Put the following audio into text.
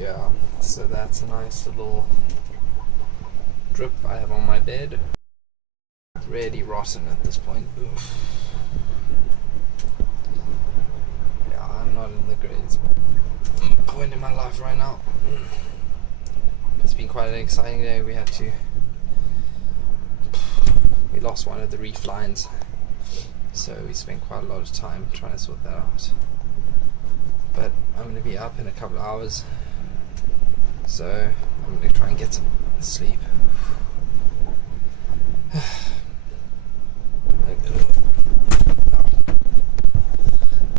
yeah, so that's a nice little drip I have on my bed. Really rotten at this point. Oof. Yeah, I'm not in the greatest point in my life right now. It's been quite an exciting day. We lost one of the reef lines, so we spent quite a lot of time trying to sort that out. But I'm going to be up in a couple of hours, so I'm going to try and get some sleep.